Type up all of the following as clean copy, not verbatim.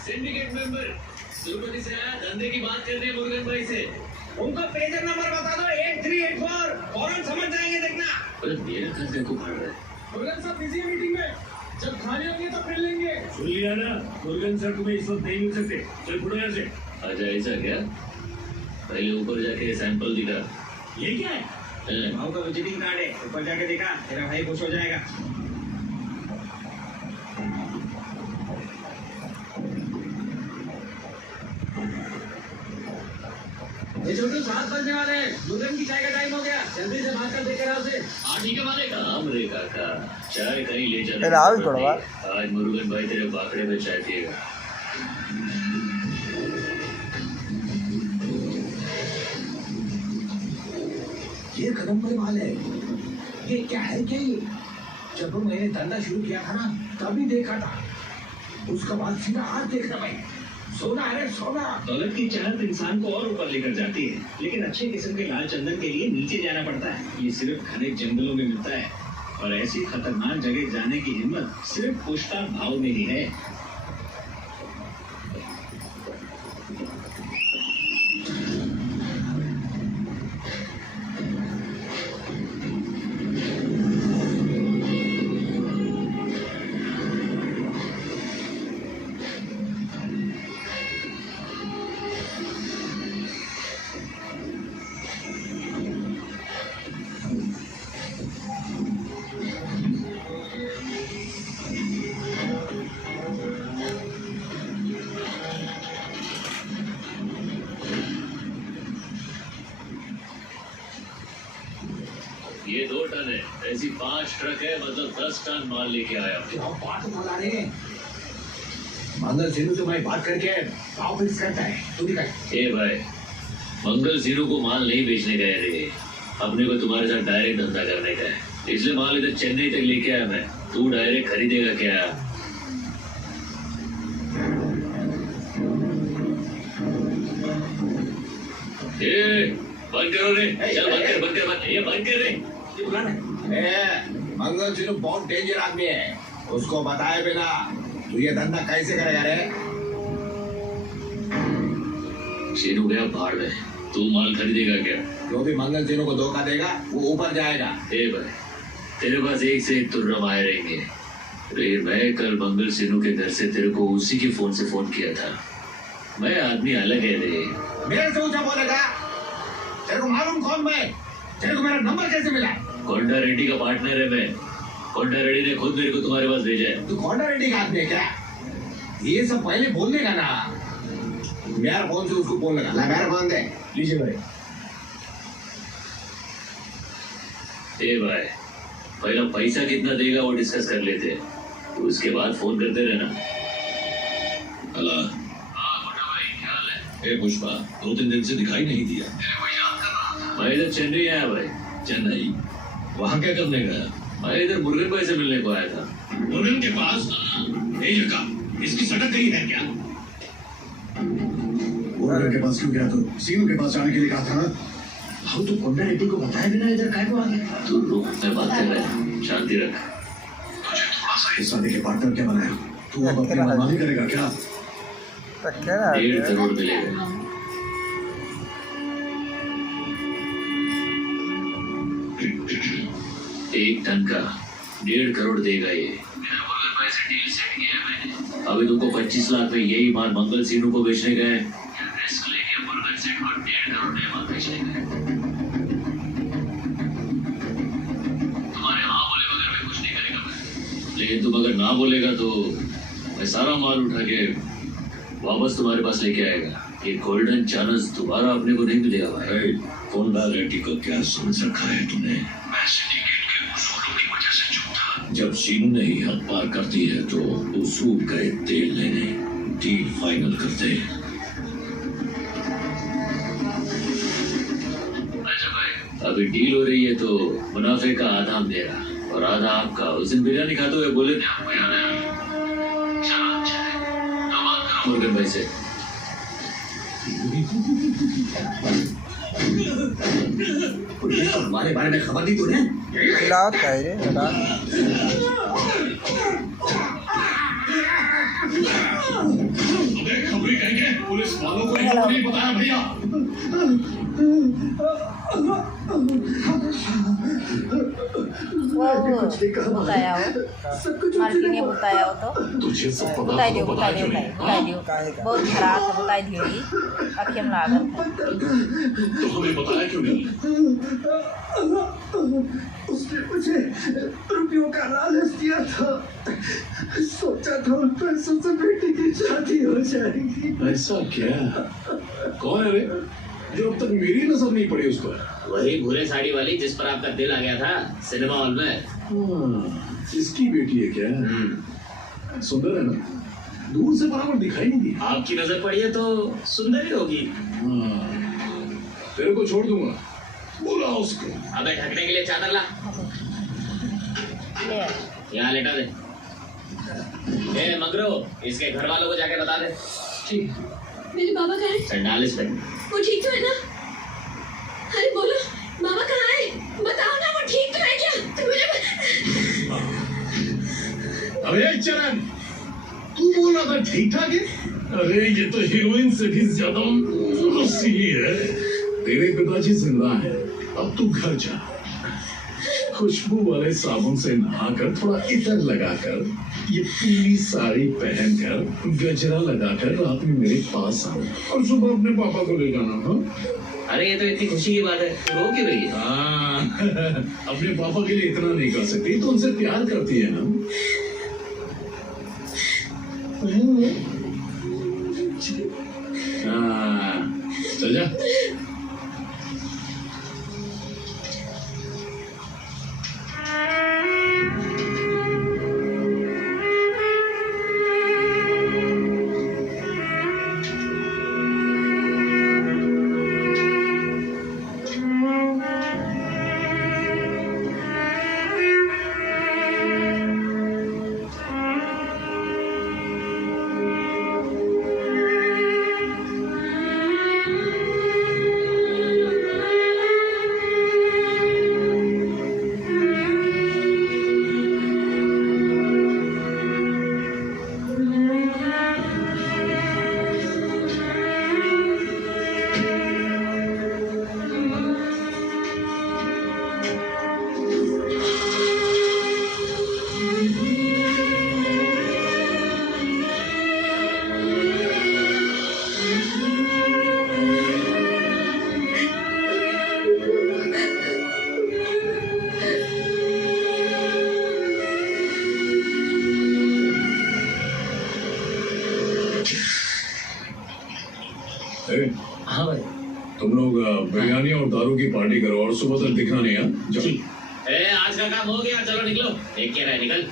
Syndicate member Tirupati से आया, धंधे की बात करनी है मुरुगन भाई से। उनका पेजर नंबर बता दो, 8384। फौरन समझ जाएंगे, देखना। अरे मेरा धंधे को भर रहा है। मुरुगन साहब बिजी है मीटिंग में, जब खाली होंगे तो फिर लेंगे। सुन लिया ना, मुरुगन सर तुम्हें इस वक्त नहीं मिल सकते। चल फुटो यहाँ से। अच्छा ऐसा क्या? पहले ऊपर जाके सैंपल दिखा। ये क्या है? भाव का विजिटिंग कार्ड है, ऊपर जाके दिखा, तेरा भाई खुश हो जाएगा। ये छोटू 7 बजने वाले हैं, मुरुगन की चाय का टाइम हो गया, जल्दी से बात कर देखे उसे। हाँ ठीक है मालिक। काम रे काका, चाय कहीं ले जाने आज मुरुगन भाई तेरे बाकड़े में चाय पिएगा। ये कदम पर माल है, ये क्या है? क्या ये? जब मैंने धंधा शुरू किया था ना, तभी देखा था, उसका बाद सीधा हाथ देखना भाई। सोना है सोना। दौलत की चाहत इंसान को और ऊपर लेकर जाती है, लेकिन अच्छे किस्म के लाल चंदन के लिए नीचे जाना पड़ता है। ये सिर्फ घने जंगलों में मिलता है, और ऐसी खतरनाक जगह जाने की हिम्मत सिर्फ पूछताछ भाव में ही है। ये 2 टन है, ऐसी 5 ट्रक है, मतलब 10 टन माल लेके आया। क्या बात बोला रे? मंगल सिन्नू से मैं बात करके भाव फिक्स करता है, तू निकल। ए भाई, मंगल सिन्नू को माल नहीं बेचने गए रे, अपने को तुम्हारे साथ डायरेक्ट धंधा करने का है। इसलिए माल इधर चेन्नई तक लेके आया मैं, तू डायरेक्ट खरीदेगा क्या? बंद करो रे, चल बंद कर, ये बंद कर रे। मंगल सिन्नू बहुत डेंजर आदमी है, उसको बताए बिना तू ये धंधा कैसे करेगा रे? सिन्नू गया भाड़ में, तू माल खरीदेगा क्या? जो भी मंगल सिन्नू को धोखा देगा वो ऊपर जाएगा। ए भाई, तेरे पास एक से एक तुर्रम आए रहेंगे। अरे मैं कल मंगल सिन्नू के घर से तेरे को उसी के फोन से फोन किया था। मैं आदमी अलग है रे। मेरे से ऊंचा बोलेगा? तेरे को मालूम कौन मैं? तेरे को मेरा नंबर कैसे मिला? कोंडा रेड्डी का पार्टनर है मैं। कोंडा रेड्डी ने खुद मेरे को तुम्हारे पास भेजा है। तू कोंडा रेड्डी का आदमी है क्या? ये सब पहले बोलने का ना, मेरा फोन से उसको फोन लगा। मेरा फोन दे। लीजिए भाई। ए भाई, पहला पैसा कितना देगा वो डिस्कस कर लेते हैं, तो उसके बाद फोन करते रहना। हेलो। हाँ कोंडा भाई, क्या हाल है? ए पुष्पा, 2-3 दिन से दिखाई नहीं दिया। तेरे को याद कर रहा था। मैं इधर चेन्नई आया भाई। चेन्नई? वहाँ क्या करने गया? मैं इधर मुरुगन भाई से मिलने को आया था। मुरुगन के पास? यही जगह इसकी सड़क कहीं है क्या? मुरुगन के पास क्यों गया? तो सीनू के पास जाने के लिए कहा था ना। हम तो कोंडा रेड्डी को बताए बिना इधर काहे को आ गया? तू रुक, मैं बात कर रहा हूँ, शांति रख। तुझे थोड़ा सा हिस्सा देके पार्टनर क्या बनाया? तू अब अपनी मनमानी करेगा क्या? 1.5 करोड़ मिलेगा। 1 टन का 1.5 करोड़ देगा ये। मेरा मुरुगन भाई से डील सेट किया है मैंने। अभी तुमको 25 लाख में यही माल मंगल सिन्नू को बेचने गए। रिस्क लेके मुरुगन से 1.5 करोड़ में माल बेचने गए। तुम्हारे हाँ बोले बगैर मैं कुछ नहीं करेगा मैं। लेकिन तुम अगर ना बोलेगा तो मैं सारा माल उठा के वापस तुम्हारे पास लेके आएगा। ये गोल्डन चांस दोबारा अपने को नहीं मिलेगा भाई। कोंडा रेड्डी को क्या समझ रखा है तूने? मैं सिंडिकेट के उसूलों की वजह से चुप था। जब सीनू ने ही हद पार कर दी है तो उसूल गए तेल लेने, डील फाइनल करते। अच्छा भाई, अभी डील हो रही है तो मुनाफे का आधा मेरा और आधा आपका। उस दिन बिरयानी खाते हुए बोले थे आपको याद है? चलो अच्छा है, तो बात करो मुरुगन भाई से। पुलिस को हमारे बारे में खबर दी तूने? लात का है रे लगा खबरें कहेंगे पुलिस वालों को नहीं बताया भैया। बताया हो मालकिन ने बताया हो तो तुझे सब पता बताई दियो बहुत खराब है बताई दियो ही आखिर में लागल तो हमें बताया क्यों नहीं? उसने मुझे रुपयों का लालच दिया था, सोचा था उन पैसों से बेटी की शादी हो जाएगी। ऐसा क्या? कौन है रे जो अब तक मेरी नजर नहीं पड़ी उस पर? वही भूरे साड़ी वाली जिस पर आपका दिल आ गया था सिनेमा हॉल में। इसकी बेटी है क्या? सुंदर है ना? दूर से बराबर दिखाई नहीं दी। आपकी नजर पड़ी है तो सुंदर ही होगी। तेरे को छोड़ दूंगा, बोला उसको। अबे ढकने के लिए चादर ला, ले यहाँ लेटा दे। ए मगरो, इसके घर वालों को जाके बता दे। ठीक। मेरे बाबा कहाँ है? 44 पे। वो ठीक तो है ना? अरे बोलो, बाबा कहाँ है? बताओ ना, वो ठीक तो है क्या? मुझे अबे चरण, तू बोल रहा था ठीक ठाक है? अरे ये तो हीरोइन से भी ज्यादा गुस्सी है। तेरे पिताजी जिंदा है, अब तू घर जा, खुशबू वाले साबुन से नहाकर, थोड़ा इतर लगाकर, ये पीली साड़ी पहनकर, गजरा लगाकर रात में मेरे पास आओ और सुबह अपने पापा को ले जाना। हाँ, अरे ये तो इतनी खुशी की बात है, रो क्यों रही है? अपने पापा के लिए इतना नहीं कर सकती तो उनसे प्यार करती है ना। चल जा। हाँ भाई। तुम लोग बिरयानी और दारू की पार्टी करो और सुबह तक दिखना नहीं है। जाओ। ए आज का काम हो गया, चलो निकलो। देख के रहे, निकल।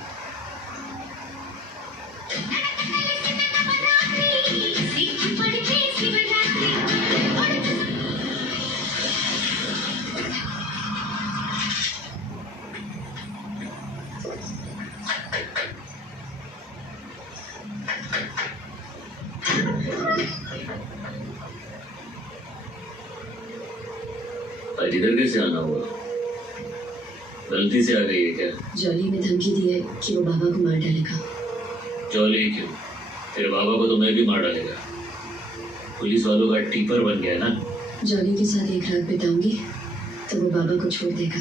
आज इधर कैसे आना हुआ? गलती से आ गई है क्या? जॉली ने धमकी दी है कि वो बाबा को मार डालेगा। जॉली क्यों? तेरे बाबा को तो मैं भी मार डालेगा। पुलिस वालों का टीपर बन गया ना। जॉली के साथ एक रात बिताऊंगी तो वो बाबा को छोड़ देगा।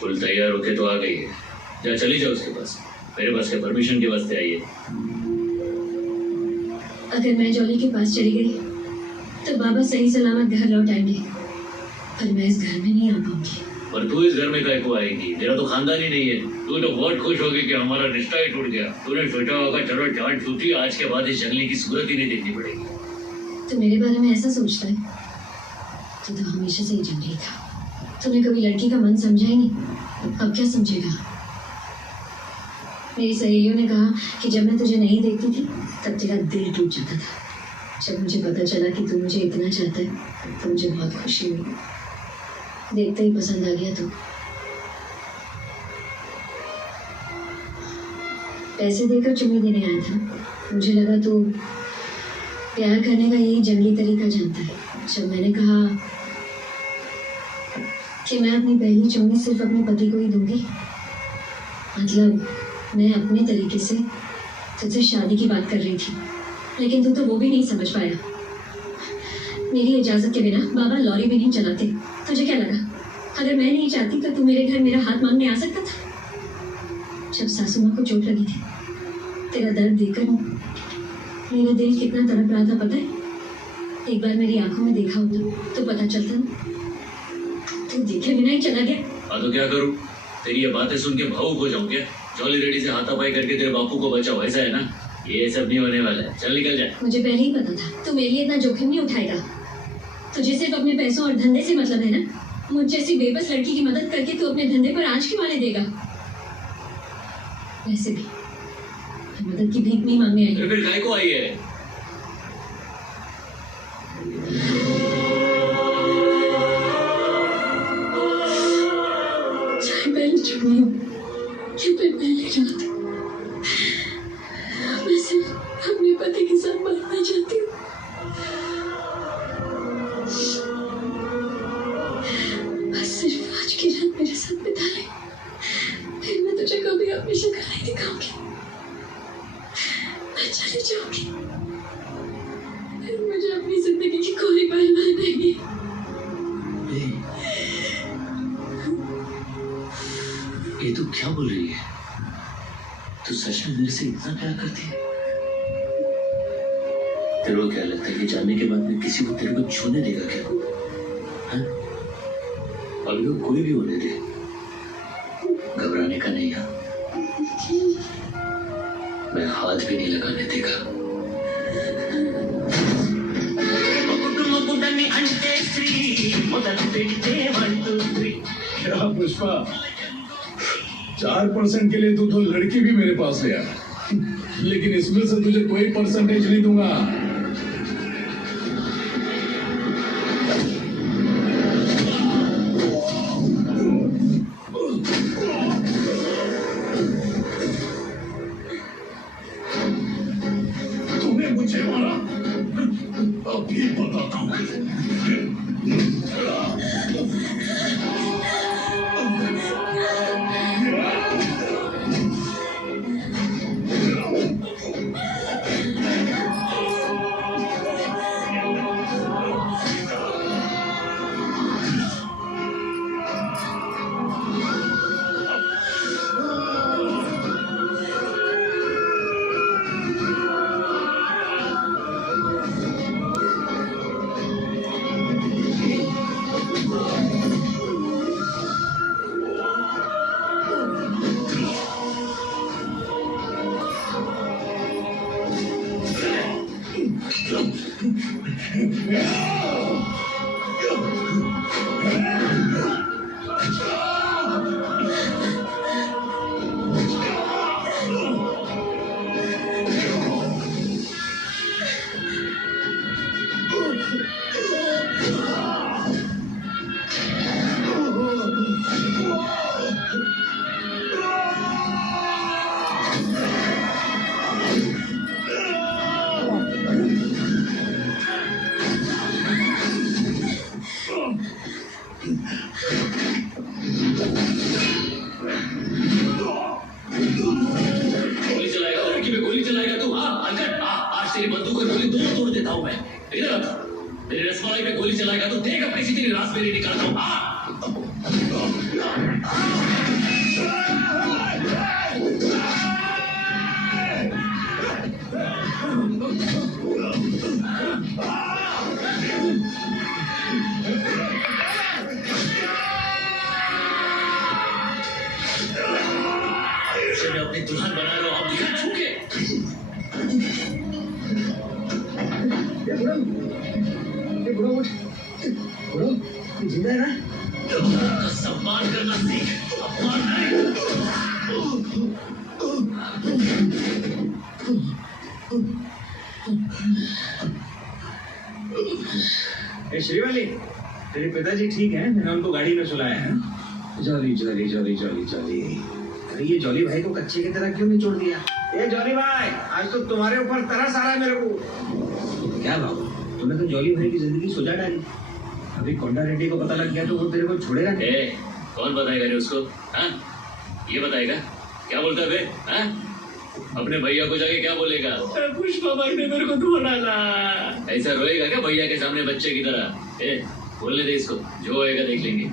फुल तैयार होके तो आ गई है। जा चली जाओ उसके पास। मेरे पास के परमिशन के वास्ते आई है। अगर मैं जॉली के पास चली गई तो बाबा सही सलामत घर लौट आएंगे, पर मैं इस घर में नहीं आ पाऊंगी। पर तू इस घर में काहे को आएगी? तेरा तो खानदान ही नहीं है। तू तो बहुत खुश होगी कि हमारा रिश्ता ही टूट गया। तूने सोचा होगा चलो जान छूटी, आज के बाद इस जंगली की सूरत ही नहीं देखनी पड़ेगी। तो मेरे बारे में ऐसा सोचता है? तो हमेशा से ही जंगली था। तूने कभी लड़की का मन समझा ही नहीं, अब क्या समझेगा? मेरी सहेलियों ने कहा कि जब मैं तुझे नहीं देखती थी तब तेरा दिल टूट जाता था। जब मुझे पता चला कि तू मुझे इतना चाहता है तो मुझे बहुत खुशी हुई। देखते ही पसंद आ गया। तो पैसे देकर चुम्मी देने आया था। मुझे लगा तो प्यार करने का यही जंगली तरीका जानता है। जब मैंने कहा कि मैं अपनी पहली चुम्मी सिर्फ अपने पति को ही दूंगी, मतलब मैं अपने तरीके से तुझसे शादी की बात कर रही थी, लेकिन तू तो वो भी नहीं समझ पाया। मेरी इजाजत के बिना बाबा लॉरी भी नहीं चलाते। तुझे क्या लगा अगर मैं नहीं चाहती तो तू मेरे घर मेरा हाथ मांगने आ सकता था? जब सासू माँ को चोट लगी थी, तेरा दर्द देखकर मेरा दिल कितना तड़प रहा था पता है? एक बार मेरी आंखों में देखा होता तो पता चलता ना। तू देखे बिना ही चला गया। हाँ तो क्या करूँ? तेरी ये बातें सुन के भावुक हो जाऊँ क्या? जॉली रेडी से हाथापाई करके तेरे बापू को बचाओ, ऐसा है ना? ये सब नहीं होने वाला है। चल निकल जा। मुझे पहले ही पता था तू मेरे लिए इतना जोखिम नहीं उठाएगा। तुझे सिर्फ अपने पैसों और धंधे से मतलब है ना? मुझ जैसी बेबस लड़की की मदद करके तू अपने धंधे पर आंच क्यों मारने देगा? वैसे भी मैं मदद की भीख नहीं मांगने आई। फिर काय को आई है? चाहे पहले चुनी हो या फिर पहले रात, मैं सिर्फ अपने पति के साथ मरना चाहती हूँ। बस सिर्फ आज की रात मेरे साथ बिता ले, फिर मैं तुझे कभी अपनी शक्ल नहीं दिखाऊंगी। मैं चली जाऊंगी, फिर मुझे अपनी जिंदगी की कोई परवाह नहीं। ये तू क्या बोल रही है? तू सच में मेरे से इतना प्यार करती है? तेरे को क्या लगता है कि जानने के बाद में किसी को तेरे को छूने देगा क्या? हाँ? अभी वो कोई भी होने दे, घबराने का नहीं है। मैं हाथ भी नहीं लगाने देगा। क्या पुष्पा, 4% के लिए तू तो लड़की भी मेरे पास ले आया, लेकिन इसमें से तुझे कोई परसेंटेज नहीं दूंगा। तूने मुझे मारा, अभी बताता हूँ। गोली चलाएगा? लड़की पे गोली चलाएगा तू? हाँ अंकल, आज तेरी बंदूक और गोली दोनों तोड़ देता हूँ मैं। इधर आता। मेरी रसमलाई पे गोली चलाएगा तो देख अपनी सीधी रास्पबेरी निकालता हूँ। हाँ मैं अपनी दुल्हन बना रहा हूँ, अब दिखा छूके। जिंदा है ना? का सम्मान करना सीख, अपमान नहीं। श्रीवाली, तेरे पिताजी ठीक हैं? मैंने उनको गाड़ी में सुलाया है। जाली जाली जाली जाली जाली, अरे ये जॉली भाई को कच्चे की तरह क्यों नहीं छोड़ दिया? ए जॉली भाई, आज तो तुम्हारे ऊपर तरस आ रहा है मेरे को। क्या बाबू, तूने तो जॉली भाई की जिंदगी सुझा डाली। अभी कोंडा रेड्डी को पता लग गया तो वो तेरे को छोड़ेगा नहीं। कौन बताएगा रे उसको? हाँ, ये बताएगा? क्या बोलता है बे? हाँ, अपने भैया को जाके क्या बोलेगा? पुष्पा भाई ने मेरे को धो डाला। ऐसा रोएगा क्या भैया के सामने बच्चे की तरह? बोलने दे इसको, जो होएगा देख लेंगे,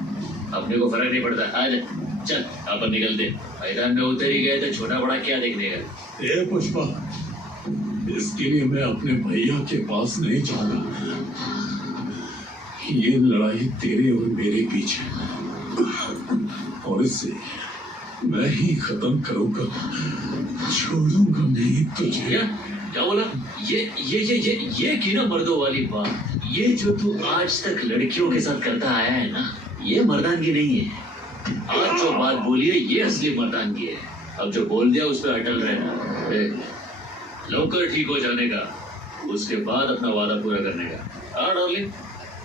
अपने को फर्क नहीं पड़ता। आज चल अपन निकलते। मैदान में उतर ही गए तो छोटा बड़ा क्या देखने का। ए पुष्पा, इसके लिए मैं अपने भैया के पास नहीं जाऊंगा। ये लड़ाई तेरे और मेरे बीच है और इसे मैं ही खत्म करूंगा, छोड़ूंगा नहीं तुझे। क्या बोला? ये की ना मर्दों वाली बात। ये जो तू आज तक लड़कियों के साथ करता आया है ना, ये मर्दानगी नहीं है। आज जो बात बोली है ये असली मर्दानगी है। अब जो बोल दिया उस पर अटल रहना। लौकर ठीक हो जाने का, उसके बाद अपना वादा पूरा करने का। हाँ डार्लिंग,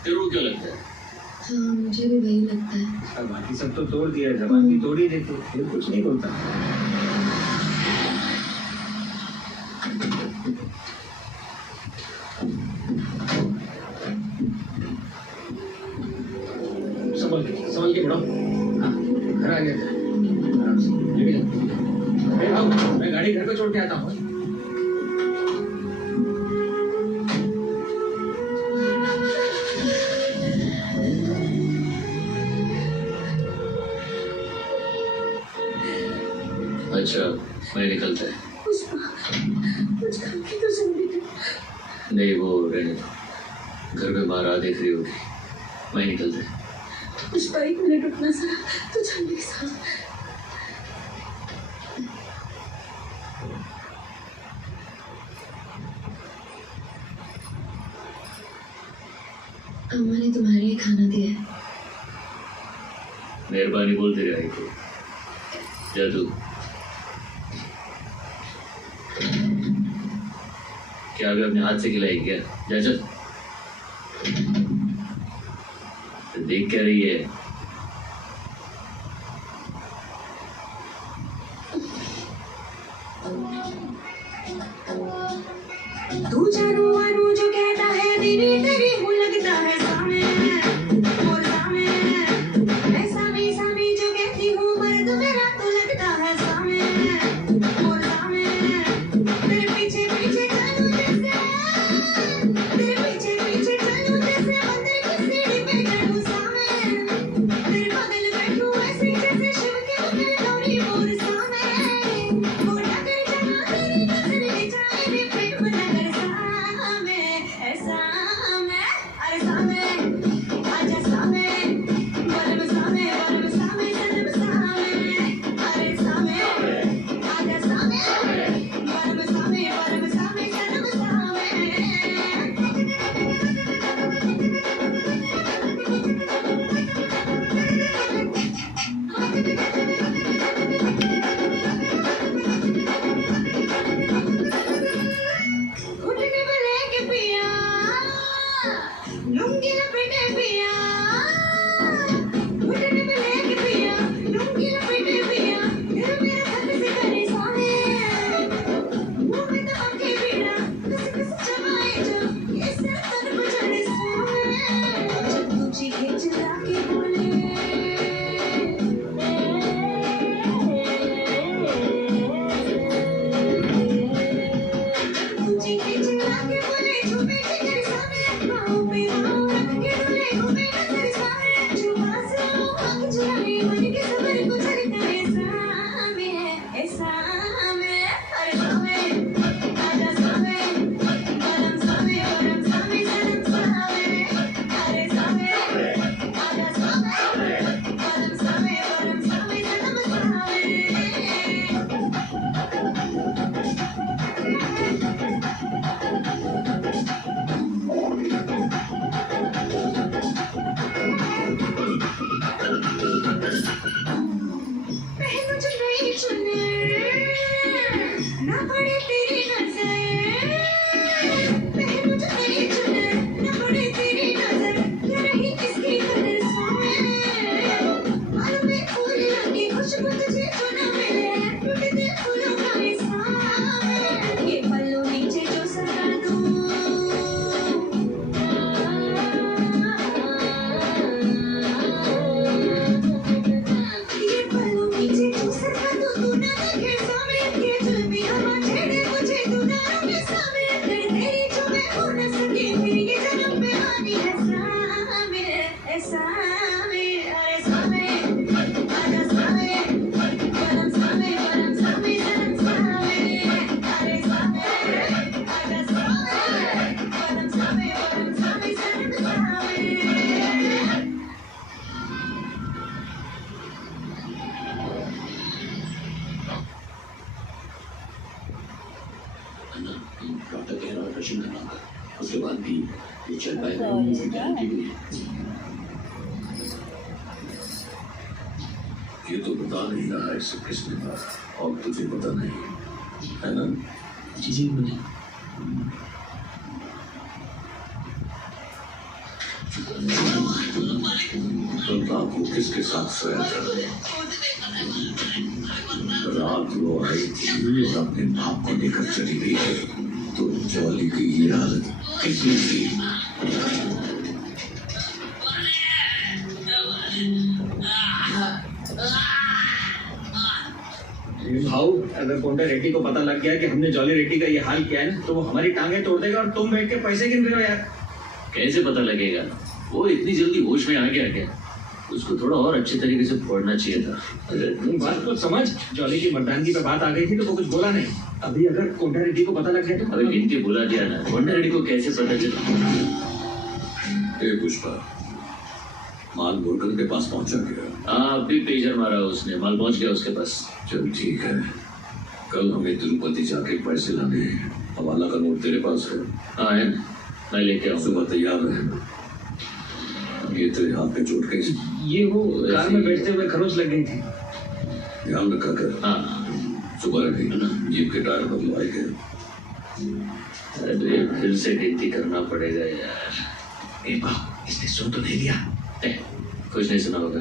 तेरे को क्या लगता है? हाँ, मुझे भी वही लगता है। अब बाकी सब तो तोड़ दिया, जबान भी तोड़ ही देते, फिर कुछ नहीं बोलता। संभल के बढ़ो। हाँ, घर आ गया था। आराम से, ये भी जा। मैं गाड़ी घर पे छोड़ के आता हूँ। अच्छा, मैं निकलता है। कुछ खा के तो जल्दी कर। नहीं, वो रहने दो, घर में माँ राह देख रही होगी। मैं निकलता है। पुष्पा, 1 मिनट रुकना जरा, तो जल्दी से। अम्मा ने तुम्हारे लिए खाना दिया है। मेहरबानी बोल तेरे आई को। जा तू। क्या अभी अपने हाथ से खिलाई क्या? जा चल। तो देख क्या रही है? तू जानू वानू जो कहता है दीदी तेरी वो लगता है सामे और सामे, ऐसा भी जो कहती हूँ मर्द मेरा तो लगता है सामे और सामे। तेरे पीछे पीछे चलूं जैसे, तेरे पीछे पीछे चलूं जैसे मंदिर की सीढ़ी पे चढ़ूं सामे, तेरे बगल बैठूं ऐसे जैसे शिव के बगल गौरी और सामे, घोड़ा कर चला तेरी नजर ले जाए रे प्रेम नगर सामे, ऐसा मैं अरे सामे आजा सामे, बरम सामे जन्म सामे, अरे सामे आजा सामे, बरम सामे जन्म सामे। घुटने में लेके पिया, लुंगी लपेटे पिया, घुटने में लेके पिया, लुंगी लपेटे पिया, दिल मेरा धक से करे सामे, मुंह में दबा के पीना, किस चबाए जो, ये सिर तन पर चढ़े सामे, जब तू चीखे चिल्ला के बोले, चीखे चिल्ला के बोले, छुपे जिगर सामे, बाहों पे बाहों रख के डोले, घूमे नजर सामे, छुपा से आँख चुराए, मन के सबर को झलका है सामे, ऐ सामे, अरे सामे, आजा सामे, बरम सामे जन्म सामे, अरे सामे, आजा सामे, बरम सामे जन्म सामे। पहनूं जो नई चुन्नी, ना पड़े तेरी नजर, पहनूं जो नई चुन्नी, ना पड़े तेरी नजर, क्या रही किसकी कदर सामे, मालूम है फूल लगी खुशबू तुझे तो ना मिले, ना डॉक्टर कह रहा है ऑपरेशन करना होगा, उसके बाद भी ये चल पाएगा इसकी गारंटी भी है। ये तो बता नहीं रहा है इसे किसने मारा, और तुझे पता नहीं है ना? जी मुझे रात को किसके साथ सोया था? रात वो आई थी और अपने बाप को लेकर चली गई है, तो जॉली की ये हालत किसने की? भाऊ, अगर कोंडा रेड्डी को पता लग गया कि हमने जॉली रेड्डी का ये हाल किया है ना, तो वो हमारी टांगे तोड़ देगा और तुम बैठ के पैसे गिन रहे हो यार। कैसे पता लगेगा? वो इतनी जल्दी होश में आ गया क्या? उसको थोड़ा और अच्छे तरीके से पढ़ना चाहिए था। तुम बात को समझ, जॉली की मर्दानगी पे बात आ गई थी तो वो कुछ बोला नहीं। अभी अगर कोंडा रेड्डी को पता लग गया तो अभी गिन के बुला दिया ना, कोंडा रेड्डी को कैसे पता चला? पुष्पा, माल बोर्डर के पास पहुंचा गया। हाँ, अभी पेजर मारा उसने, माल पहुंच गया उसके पास। चल ठीक है, कल हमें तिरुपति जाके पैसे लाने हैं। हवाला का नोट तेरे पास है? हाँ है, मैं लेके आऊँ। सुबह तैयार रहना। ये तेरे हाथ पे चोट कैसी? ये वो कार में बैठते हुए खरोच लग गई थी। ध्यान रखा कर। हाँ, सुबह रखे ना, जीप के टायर बदलवाए गए। अरे फिर से गिनती करना पड़ेगा यार। इसने सुन तो नहीं लिया? कुछ नहीं सुना होगा।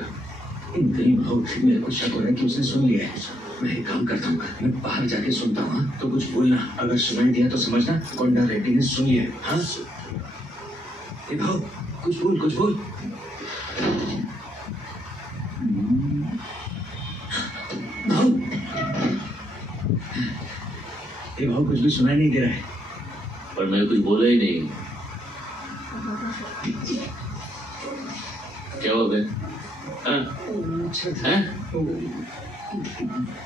नहीं भाऊ, मेरे को शक हो रहा है कि उसने सुन लिया है। मैं एक काम करता हूँ, मैं बाहर जाके सुनता हूँ, तो कुछ बोलना। अगर सुनाई दिया तो समझना कोंडा रेड्डी ने सुन लिया। हाँ भाऊ, कुछ बोल, कुछ बोल। भाऊ, भाऊ कुछ भी सुनाई नहीं दे रहा है। पर मैं कुछ बोला ही नहीं। क्या हो गया?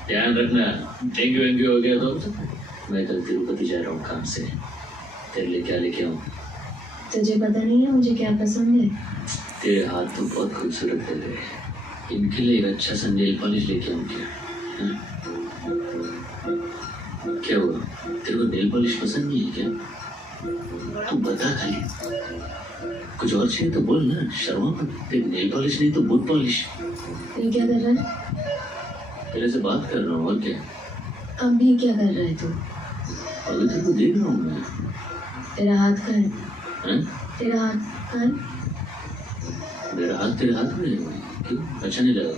ध्यान रखना, डेंगू हो गया तो मैं कल तिरुपति जा रहा हूँ काम से। तेरे लिए क्या लेके आऊँ? तुझे पता नहीं है मुझे क्या पसंद है? तेरे हाथ तो बहुत खूबसूरत लग रहे हैं। इनके लिए एक अच्छा सा नेल पॉलिश लेके आऊँ क्या? क्या हुआ? तेरे को नेल पॉलिश पसंद नहीं है क्या? तू बता खाली, कुछ और चाहिए तो बोल ना, शर्मा मत। तेरे नेल पॉलिश नहीं तो बूट पॉलिश। ये क्या कर रहा है? तेरे से बात कर रहा हूँ, और क्या? अभी क्या कर रहा है तू? अभी तेरे को देख रहा हूँ मैं। तेरा हाथ कहाँ है? हैं? तेरा हाथ कहाँ है? मेरा हाथ तेरे हाथ में है। क्यों? अच्छा नहीं लगा?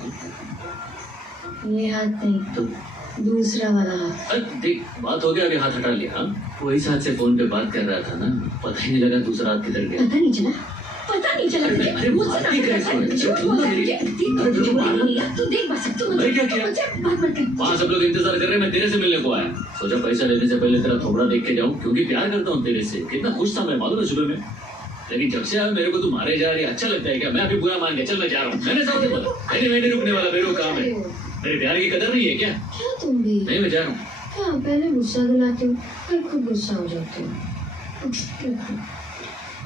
ये हाथ नहीं तो दूसरा वाला हाथ। अरे देख, बात हो गया, अभी हाथ हटा लिया। हाँ, वो इस हाथ से फोन पे बात कर रहा था ना, पता ही नहीं लगा दूसरा हाथ किधर गया। पता नहीं चला? पता नहीं चला तुझे? अरे मारती कैसे हो? तू देख बस, तू अरे क्या किया? बात मत कर। वहाँ सब लोग इंतजार कर रहे हैं, मैं तेरे से मिलने को आया। सोचा पैसा लेने से पहले तेरा थोबड़ा देख के जाऊँ, क्योंकि प्यार करता हूँ तेरे से। कितना खुश था मैं, मालूम है सुबह में। लेकिन जब से आया मेरे को तू मारे जा रही है। अच्छा लगता है क्या? मैं अभी बुरा मान गया। चल मैं जा रहा हूँ। मैंने साथ बोला, मैंने रुकने वाला, मेरे को काम है। मेरे प्यार की कदर नहीं है क्या? क्या तुम भी? नहीं, मैं जा रहा हूँ। क्या पहले गुस्सा दिलाते हो, फिर खुद गुस्सा हो जाते हो।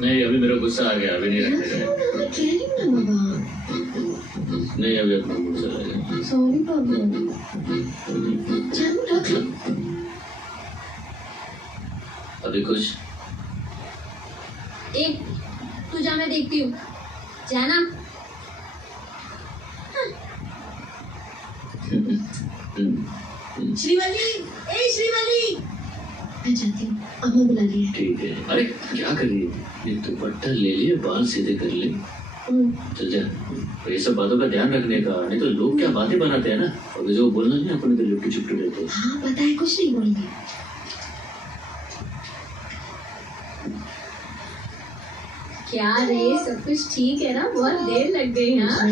नहीं, अभी मेरा गुस्सा आ गया, अभी नहीं रखने का। नहीं, अभी अपना गुस्सा आ गया। सॉरी बाबू। जानू रख लो। अभी कुछ एक तू जा, मैं देखती हूँ। जाना। श्रीवली, ए श्रीवली। मैं जाती हूँ, अम्मा बुला रही है। ठीक है। अरे क्या कर रही है? ये दुपट्टा ले लिए, बाल सीधे कर ले। चल जा। ये सब बातों का ध्यान रखने का, नहीं तो लोग क्या बातें बनाते हैं ना, और जो बोलना नहीं अपने तो लुट्टी चुपटी रहते हैं। हाँ पता है, कुछ नहीं बोलेंगे। क्या रे, सब कुछ ठीक है ना? बहुत देर लग गई। हाँ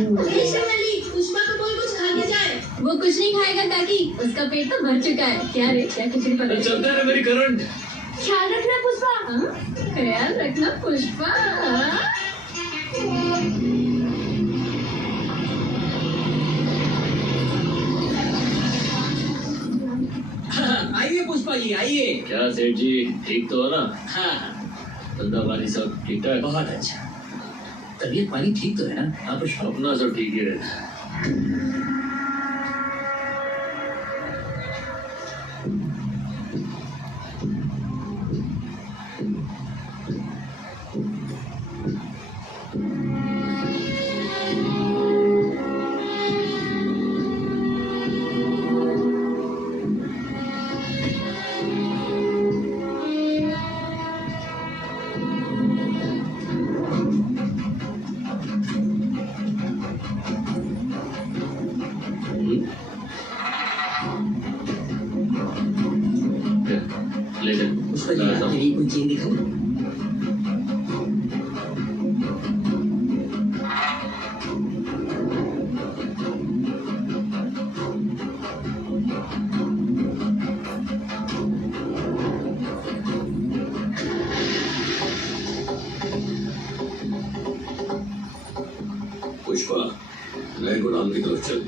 पुष्पा को बोल कुछ खा के जाए। वो कुछ नहीं खाएगा काकी, उसका पेट तो भर चुका है। क्या रे, क्या खिचड़ी पका? चलता है मेरी करंट। ख्याल रखना पुष्पा। ख्याल रखना पुष्पा। आइए पुष्पा जी, आइए। क्या सेठ जी, ठीक तो हो ना? हाँ, धंधा पानी सब ठीक ठाक? बहुत अच्छा। तबीयत पानी ठीक तो है ना? हाँ पुष्पा, अपना सब ठीक ही रहता है। ले जा उस पर यही कोई चीन दिखाओ। पुष्पा नए गोदाम की तरफ चल।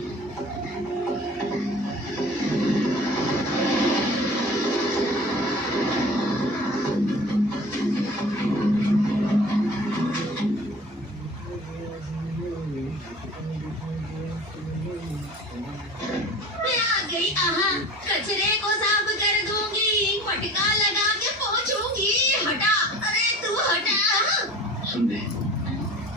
मैं आ गई। कचरे को साफ कर दूंगी, पटका लगा के पहुंचूंगी। हटा, अरे तू हटा। सुन बे,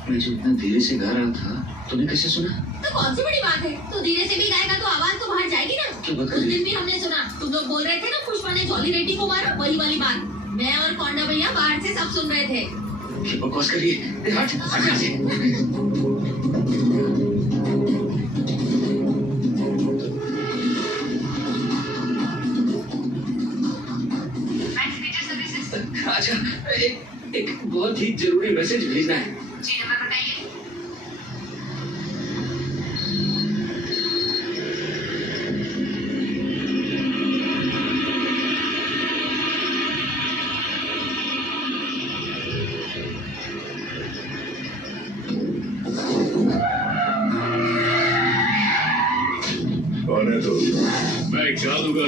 मैं जो इतना धीरे से गा रहा था तूने कैसे सुना? तो कौन सी बड़ी बात है, तू धीरे से भी गाएगा तो आवाज तो बाहर जाएगी ना। क्या बात कर उस रही है? दिन भी हमने सुना, तुम लोग बोल रहे थे ना पुष्पा ने जॉली रेड्डी को मारा, वही वाली बात। मैं और कौंडा भैया बाहर से सब सुन रहे थे। क्या बकवास कर रही है? हट हट यहाँ से। अच्छा, एक बहुत ही जरूरी मैसेज भेजना है। जी नंबर बताइए। कौन है तो? मैं एक जादूगर